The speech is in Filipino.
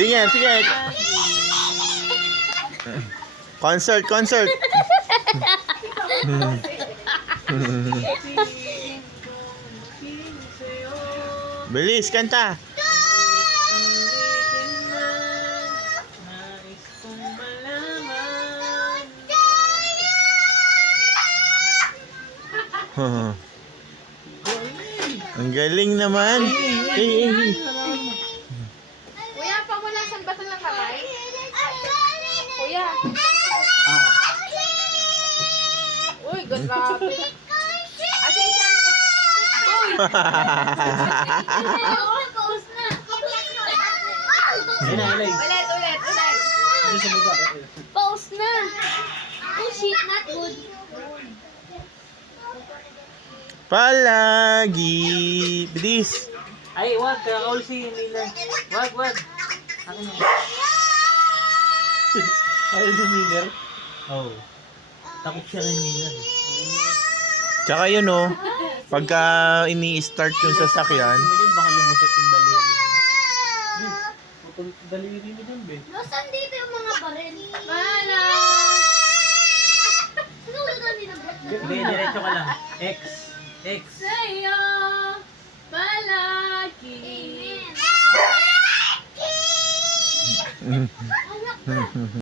Sige, sige. Concert, concert. Bilis, kanta. Ang galing naman. Kuya, pamulasan ba ito ng kamay? Kuya. Uy, grabe. Ate, isang Uy! Ulit. Pause na. Oh shit, not good. Palagi. Bilis. Ay, wag. Kakaul si Mila. Wag, wag. Ako na. Ayaw ni Miller? Oo. Takot siya kay Miller. Tsaka yun pagka ini-start yung sasakyan, Hindi baka lumusot yung daliri. Daliri mo dun, be. Nasaan dito yung mga baril? Mala! Sunod na nila, bro. Hindi, diretso ka lang. X. X. Sa'yo, palagi. Amen.